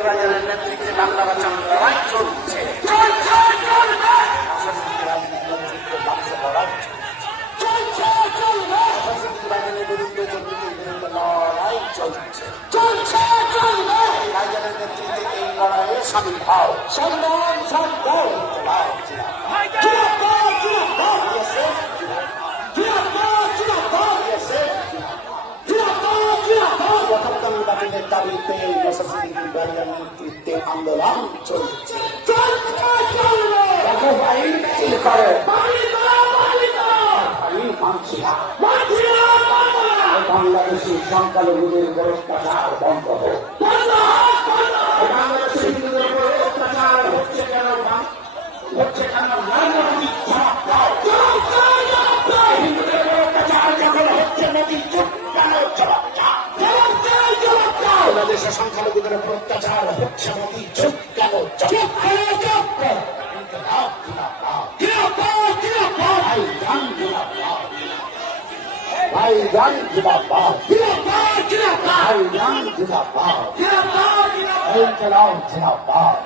শফিউদ্দিন বাজারের নেতৃত্বে বাংলা বাঁচানোর লড়াই চলছে। বিরুদ্ধে লড়াই চলছে। বাজারের নেতৃত্বে এই লড়াইয়ে সামিল হও। সম্মান সম্মান দাবিতে নেতৃত্বে আন্দোলন চলছে। বাংলাদেশি সংখ্যালঘুদের উপর অত্যাচার বন্ধ হোক। বাংলাদেশের হিন্দুদের উপর অত্যাচার হচ্ছে কেন? হচ্ছে কেন? হিন্দুদের উপর অত্যাচার যখন হচ্ছে নদী চুপ কেন? বাংলাদেশের সংখ্যালঘুদের উপর অত্যাচার হচ্ছে নদী চুপ কেন? ভাইজান জিন্দাবাদ, ভাইজান জিন্দাবাদ, ইনকিলাব জিন্দাবাদ।